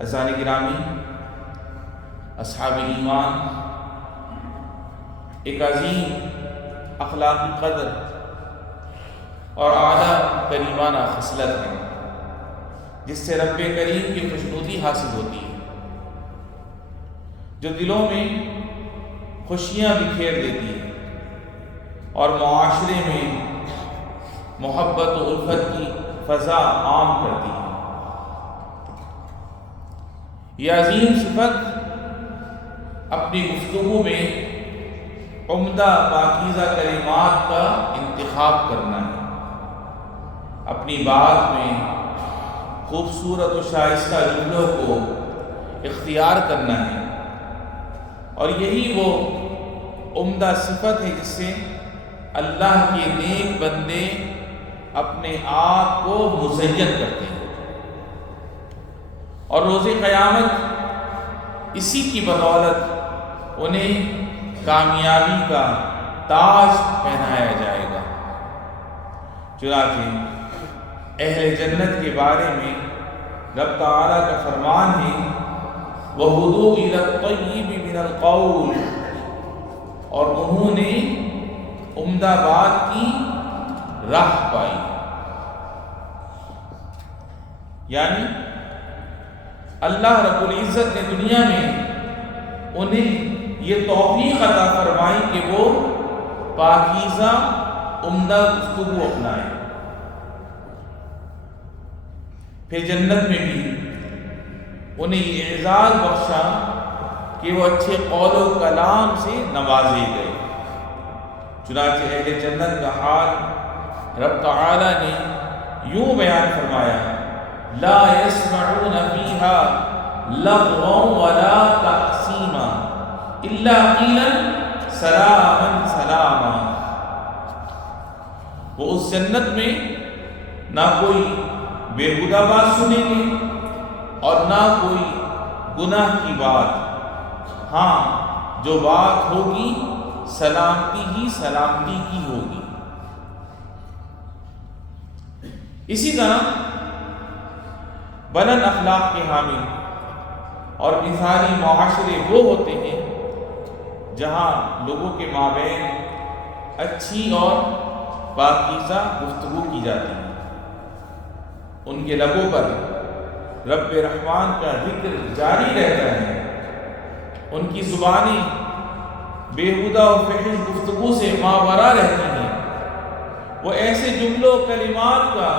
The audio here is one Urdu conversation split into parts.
عزیزان گرامی، اصحاب ایمان، ایک عظیم اخلاقی قدر اور اعلیٰ کریمانہ خصلت ہے جس سے رب کریم کی خوشنودی حاصل ہوتی ہے، جو دلوں میں خوشیاں بکھیر دیتی ہے اور معاشرے میں محبت و الفت کی فضا عام کرتی ہے۔ یہ عظیم صفت اپنی گفتگو میں عمدہ پاکیزہ کلمات کا انتخاب کرنا ہے، اپنی بات میں خوبصورت و شائستہ جملوں کو اختیار کرنا ہے، اور یہی وہ عمدہ صفت ہے جس سے اللہ کے نیک بندے اپنے آپ کو مزین کرتے ہیں، اور روز قیامت اسی کی بدولت انہیں کامیابی کا تاج پہنایا جائے گا۔ چنانچہ اہل جنت کے بارے میں رب تعالیٰ کا فرمان ہے وَهُدُوا إِلَى الطَّيِّبِ مِنَ الْقَوْلِ، اور انہوں نے عمدہ بات کی راہ پائی، یعنی اللہ رب العزت نے دنیا میں انہیں یہ توفیق عطا فرمائی کہ وہ پاکیزہ عمدہ گفتگو اپنائیں، پھر جنت میں بھی انہیں یہ اعزاز بخشا کہ وہ اچھے قول و کلام سے نوازے گئے۔ چنانچہ اہل جنت کا حال رب تعالیٰ نے یوں بیان فرمایا لا يسمعون فيها لغوا ولا تأثیما الا قیلا سلاما سلاما۔ وہ اس جنت میں نہ کوئی بےہودہ بات سنیں گے اور نہ کوئی گناہ کی بات، ہاں جو بات ہوگی سلامتی ہی سلامتی کی ہوگی۔ اسی طرح بلند اخلاق کے حامل اور مثالی معاشرے وہ ہوتے ہیں جہاں لوگوں کے مابین اچھی اور پاکیزہ گفتگو کی جاتی ہے، ان کے لبوں پر رب رحمان کا ذکر جاری رہتا ہے، ان کی زبانیں بےہودہ و فحش گفتگو سے ماورا رہتی ہیں، وہ ایسے جملوں کلمات کا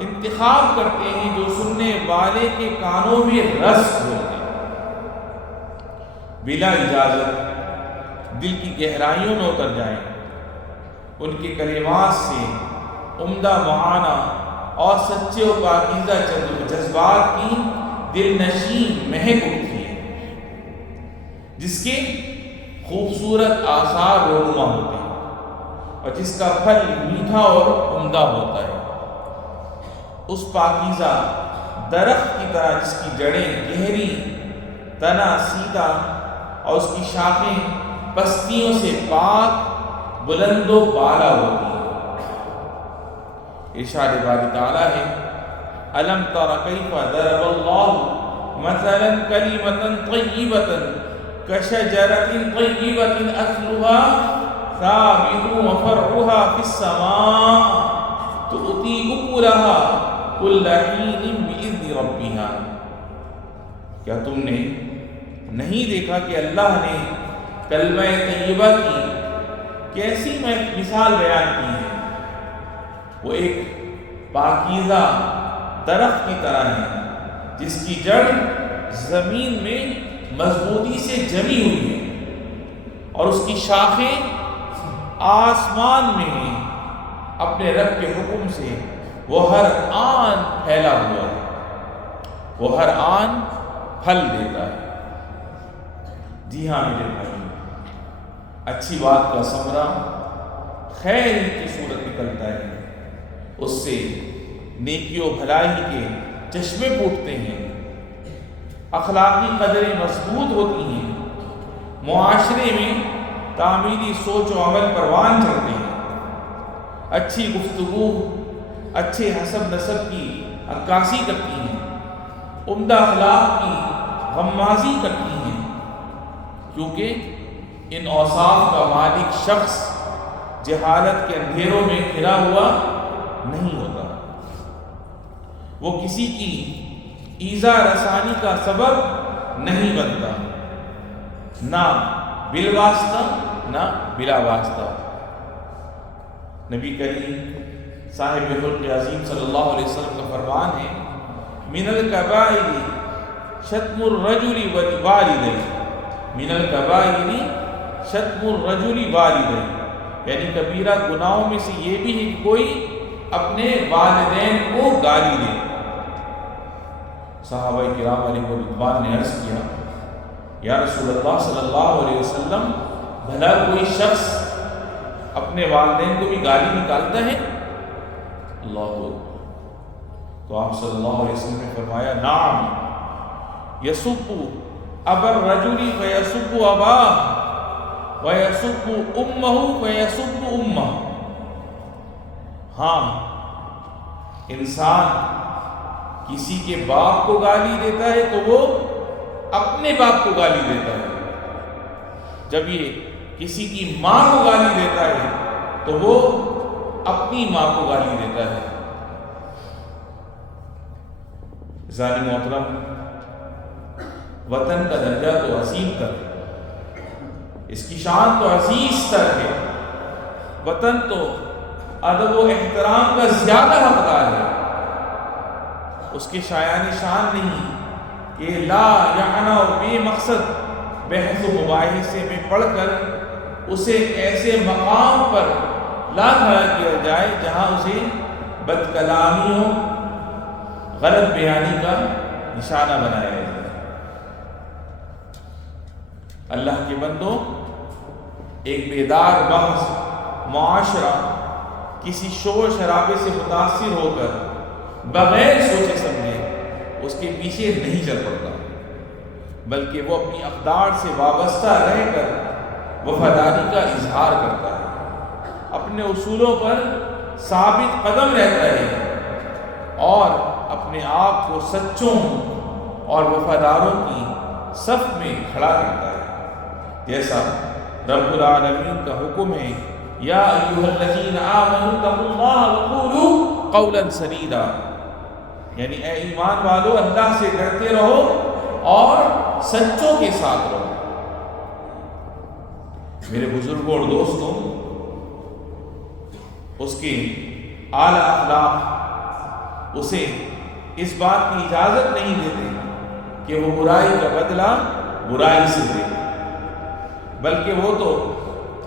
انتخاب کرتے ہیں جو سننے والے کے کانوں میں رس ہوتے ہیں، بلا اجازت دل کی گہرائیوں میں اتر جائیں، ان کے کلمات سے عمدہ معنی اور سچے و پاکیزہ جذبات کی دل نشین مہک اٹھتی ہے جس کے خوبصورت آثار رونما ہوتے ہیں اور جس کا پھل میٹھا اور عمدہ ہوتا ہے۔ اس پاکیزہ درخت کی طرح جس کی جڑیں گہری، تنا سیدھا اور اس کی شاخیں پستیوں سے پاک، بلند و بالا ہوتی ہیں۔ ارشاد باری تعالیٰ ہے الم تر کیف ضرب اللہ مثلا کلمۃ طیبۃ کشجرۃ طیبۃ اصلها ثابت وفرعها فی السماء تؤتی اکلها کل حین بإذن ربها۔ کیا تم نے نہیں دیکھا کہ اللہ نے کلمہ طیبہ کی کیسی مثال بیان کی ہے؟ وہ ایک پاکیزہ درخت کی طرح ہے جس کی جڑ زمین میں مضبوطی سے جمی ہوئی ہے اور اس کی شاخیں آسمان میں ہیں، اپنے رب کے حکم سے وہ ہر آن پھیلا ہوا ہے، وہ ہر آن پھل دیتا ہے۔ جی ہاں میرے بھائی، اچھی بات کا ثمرہ خیر کی صورت نکلتا ہے، اس سے نیکی و بھلائی کے چشمے پھوٹتے ہیں، اخلاقی قدریں مضبوط ہوتی ہیں، معاشرے میں تعمیری سوچ و عمل پروان چڑھتے ہیں، اچھی گفتگو اچھے حسب نسب کی عکاسی کرتی ہیں، عمدہ اخلاق کی غمازی کرتی ہیں، کیونکہ ان اوصاف کا مالک شخص جہالت کے اندھیروں میں گھرا ہوا نہیں ہوتا، وہ کسی کی ایذا رسانی کا سبب نہیں بنتا، نہ بالواسطہ نہ بلا واسطہ۔ نبی کریم صاحب خلق عظیم صلی اللہ علیہ وسلم کا فرمان ہے، من الکبائر شتم الرجل والدیہ، من الکبائر شتم الرجل والدیہ، یعنی کبیرہ گناہوں میں سے یہ بھی ہے کہ کوئی اپنے والدین کو گالی دے۔ صحابہ کرام علیہ رضوان نے عرض کیا، یا رسول اللہ صلی اللہ علیہ وسلم، بھلا کوئی شخص اپنے والدین کو بھی گالی نکالتا ہے؟ اللہ اکبر۔ تو آپ صلی اللہ علیہ وسلم نے فرمایا، نعم یسب ابا الرجل فیسب اباہ ویسب امہ فیسب امہ۔ ہاں، انسان کسی کے باپ کو گالی دیتا ہے تو وہ اپنے باپ کو گالی دیتا ہے، جب یہ کسی کی ماں کو گالی دیتا ہے تو وہ اپنی ماں کو گالی دیتا ہے۔ ذات محترم، وطن کا درجہ تو عظیم تر ہے، اس کی شان تو عزیز تر ہے، وطن تو ادب و احترام کا زیادہ حقدار ہے، اس کے شایان شان نہیں کہ لا یعنی اور بے مقصد بحث و مباحثے میں پڑھ کر اسے ایسے مقام پر لا کھڑا کیا جائے جہاں اسے بد کلامیوں، غلط بیانی کا نشانہ بنایا جائے۔ اللہ کے بندوں، ایک بیدار محض معاشرہ کسی شور شرابے سے متاثر ہو کر بغیر سوچے سمجھے اس کے پیچھے نہیں چل پڑتا، بلکہ وہ اپنی اقدار سے وابستہ رہ کر وفاداری کا اظہار کرتا ہے، اپنے اصولوں پر ثابت قدم رہتا ہے اور اپنے آپ کو سچوں اور وفاداروں کی صف میں کھڑا کرتا ہے، جیسا رب العالمین کا حکم ہے، یا ایھا الذین آمنوا اتقوا اللہ وقولوا قولا سدیدا، یعنی اے ایمان والو، اللہ سے ڈرتے رہو اور سچوں کے ساتھ رہو۔ میرے بزرگوں اور دوستوں، اس کے اعلیٰ اخلاق اسے اس بات کی اجازت نہیں دیتے کہ وہ برائی کا بدلہ برائی سے دے، بلکہ وہ تو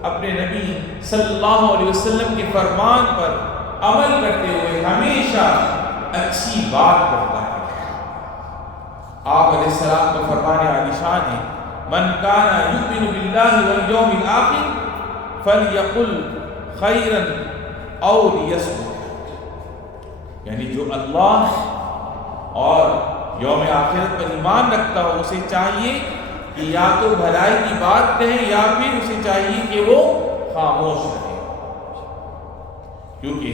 اپنے نبی صلی اللہ علیہ وسلم کے فرمان پر عمل کرتے ہوئے ہمیشہ اچھی بات کرتا ہے۔ آپ علیہ السلام کا فرمان عالی شان ہے، من کان یؤمن باللہ والیوم الآخر فلیقل خیرا او لیصمت، یعنی جو اللہ اور یوم آخرت پر ایمان رکھتا ہو اسے چاہیے کہ یا تو بھلائی کی بات کہے یا پھر اسے چاہیے کہ وہ خاموش رہے، کیونکہ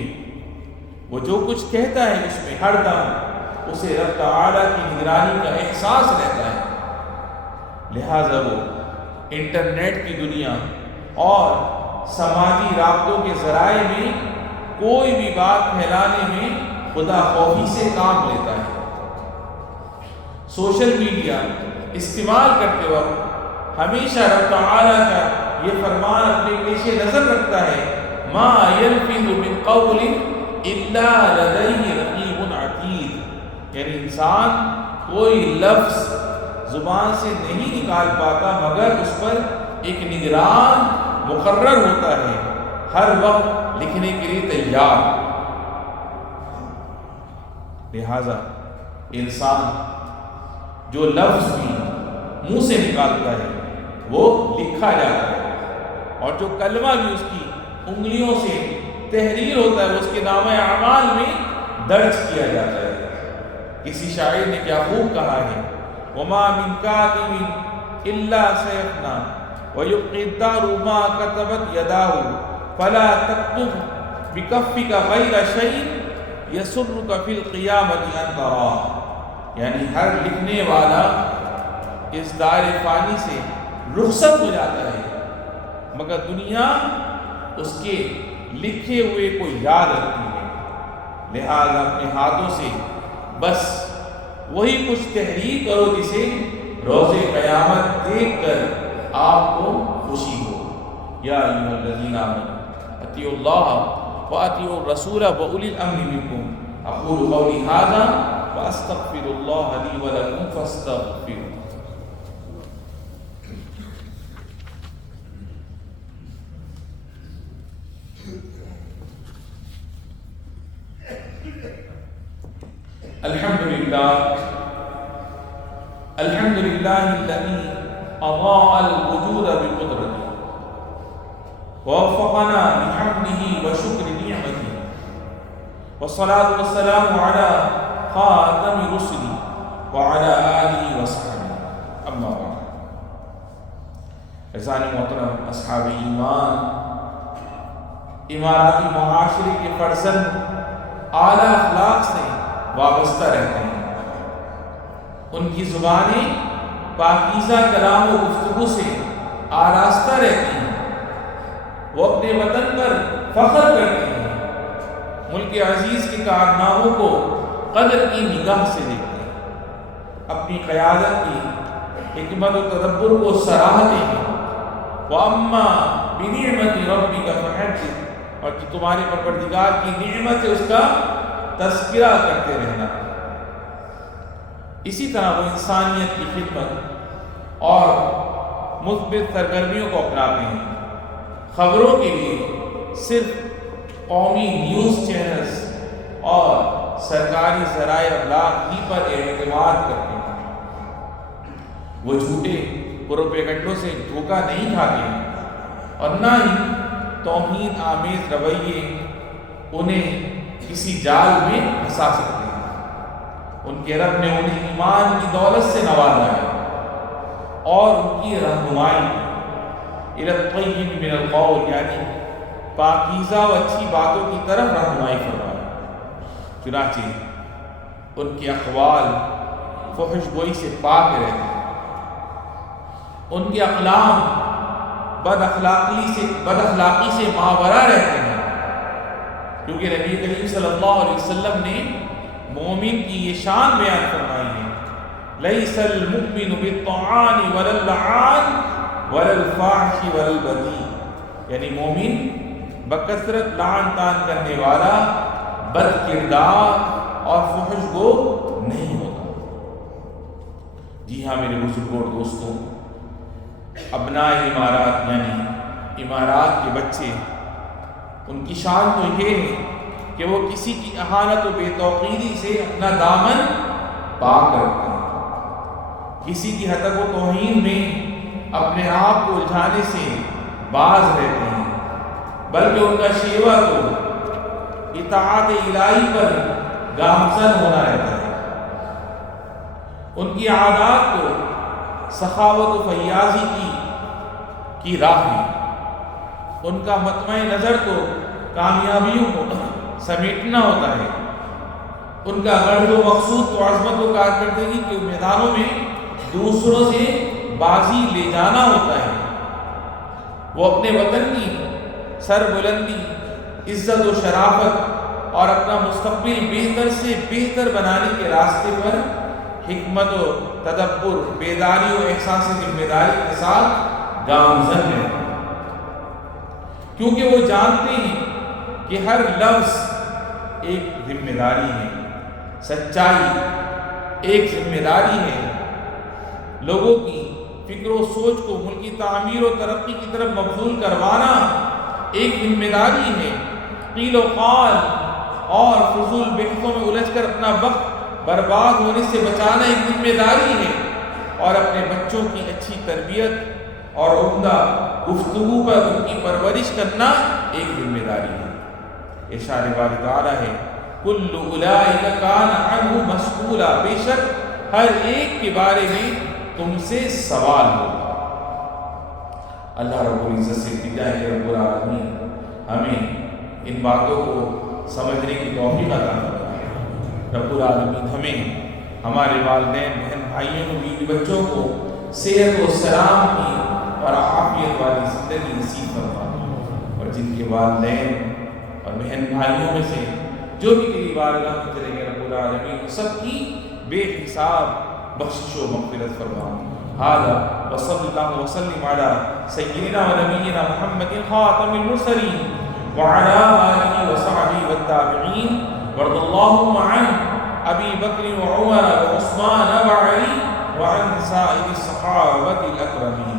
وہ جو کچھ کہتا ہے اس میں ہر دم اسے رب تعالیٰ کی نگرانی کا احساس رہتا ہے۔ لہٰذا وہ انٹرنیٹ کی دنیا اور سماجی رابطوں کے ذرائع میں کوئی بھی بات پھیلانے میں خدا خوفی سے کام لیتا ہے۔ سوشل میڈیا استعمال کرتے وقت ہمیشہ رب تعالیٰ کا یہ فرمان اپنے پیش نظر رکھتا ہے، ما یلفظ من قول الا لدیہ رقیب عتید، یعنی انسان کوئی لفظ زبان سے نہیں نکال پاتا مگر اس پر ایک نگران مقرر ہوتا ہے، ہر وقت لکھنے کے لیے تیار۔ لہذا انسان جو لفظ بھی منہ سے نکالتا ہے وہ لکھا جاتا ہے، اور جو کلمہ بھی اس کی انگلیوں سے تحریر ہوتا ہے وہ اس کے نامہ اعمال میں درج کیا جاتا ہے۔ کسی شاعر نے کیا خوب کہا ہے، وما من کاتب الا سیفنا ویبقی الدار ما کتبت یداہ فلا تکتب بکفک غیر شیء یسرک فی القیامت ان تراہ، یعنی ہر لکھنے والا اس دار فانی سے رخصت ہو جاتا ہے، مگر دنیا اس کے لکھے ہوئے کو یاد رکھتی ہے۔ لہذا اپنے ہاتھوں سے بس وہی کچھ تحریر کرو جسے روز قیامت دیکھ کر آپ کو خوشی ہو۔ یا ایھا الذین آمنوا اطیعوا اللہ واطیعوا الرسول واولی الامر منکم۔ اقول قولی ھذا واستغفر اللہ لی ولکم فاستغفروہ۔ الحمد للہ الذی اضاء الوجود بقدرته ووفقنا لحمده وشکر نعمته والصلاة والسلام على خاتم رسله وعلى آله وصحبه اما بعد۔ عزیزان محترم اصحاب ایمان، اماراتی معاشرے کے فرزند اعلیٰ اخلاق سے وابستہ رہتے ہیں، ان کی زبانیں پاکیزہ کلام و گفتگو سے آراستہ رہتی ہیں، وہ اپنے وطن پر فخر کرتے ہیں، ملک عزیز کے کارناموں کو قدر کی نگاہ سے دیکھتے ہیں، اپنی قیادت کی حکمت و تدبر کو سراہتے ہیں۔ وَأَمَّا بِنِعْمَةِ رَبِّكَ فَحَدِّثْ، اور کہ تمہارے پروردگار کی نعمت ہے اس کا تذکرہ کرتے رہنا۔ اسی طرح وہ انسانیت کی خدمت اور مثبت سرگرمیوں کو اپناتے ہیں، خبروں کے لیے صرف قومی نیوز چینلز اور سرکاری ذرائع ابلاغ ہی پر اعتماد کرتے ہیں، وہ جھوٹے پروپیگنڈوں سے دھوکہ نہیں کھاتے اور نہ ہی توہین آمیز رویے انہیں کسی جال میں پھنسا سکتے ہیں۔ ان کے رب نے انہیں ایمان کی دولت سے نوازا ہے اور ان کی رہنمائی الی الطیب من القول، یعنی پاکیزہ و اچھی باتوں کی طرف رہنمائی فرمائی۔ چنانچہ ان کے اقوال فحش گوئی سے پاک رہتے ہیں، ان کے اقلام بد اخلاقی سے ماورا رہتے ہیں، کیونکہ نبی کریم صلی اللہ علیہ وسلم نے مومن کی یہ شان بیان فرمائی ہے، لیس المؤمن بالطعان ولا اللعان ولا الفاحش ولا البذیء، یعنی مومن بکثرت لعن تان کرنے والا، بد کردار اور فحش گو نہیں ہوتا۔ جی ہاں میرے بزرگوں اور دوستوں، ابناء امارات یعنی امارات کے بچے، ان کی شان تو یہ ہے کہ وہ کسی کی اہانت و بے توقیری سے اپنا دامن پاک کرتے ہیں، کسی کی حتک و توہین میں اپنے آپ کو الجھانے سے باز رہتے ہیں، بلکہ ان کا شیوا تو اطاعت الہی پر گامزن ہونا رہتا ہے۔ ان کی عادات تو سخاوت و فیاضی کی راہ ہے، ان کا مطمع نظر تو کامیابیوں کو سمیٹنا ہوتا ہے، ان کا غرض و مقصود تو عظمت و کارکردگی کے میدانوں میں دوسروں سے بازی لے جانا ہوتا ہے۔ وہ اپنے وطن کی سر بلندی، عزت و شرافت اور اپنا مستقبل بہتر سے بہتر بنانے کے راستے پر حکمت و تدبر، بیداری و احساس ذمہ داری کے ساتھ گامزن ہیں، کیونکہ وہ جانتے ہیں کہ ہر لفظ ایک ذمہ داری ہے، سچائی ایک ذمہ داری ہے، لوگوں کی فکر و سوچ کو ملکی تعمیر و ترقی کی طرف مبذول کروانا ایک ذمہ داری ہے، قیل و قال اور فضول بحثوں میں الجھ کر اپنا وقت برباد ہونے سے بچانا ایک ذمہ داری ہے، اور اپنے بچوں کی اچھی تربیت اور عمدہ گفتگو پر ان کی پرورش کرنا ایک ذمہ داری ہے۔ ارشاد باری تعالیٰ ہے، کل اولئک کان عنہ مسئولا، بے شک ہر ایک کے بارے میں تم سے سوال ہوگا۔ اللہ رب العزت سے التجا ہے کہ رب العالمین ہمیں ان باتوں کو سمجھنے کی توفیق عطا فرمائے۔ رب العالمین ہمیں ہمارے والدین بہن بھائیوں کو بیوی بچوں کو صحت و سلام کی اور عافیت والی زندگی نصیب فرما، اور جن کے والدین اور بہن بھائیوں میں سے جو بھی تیری بارگاہ میں چلے گئے رب العالمین سب کی بے حساب بخشش و مغفرت فرما۔ ھذا وصلی اللہ وسلم علی سیدنا و نبینا محمد خاتم المرسلین وعلی آلہ وصحبہ والتابعین، وارض اللہم عن ابی بکر وعمر وعثمان وعلی وعن سائر الصحابة الأكرمين۔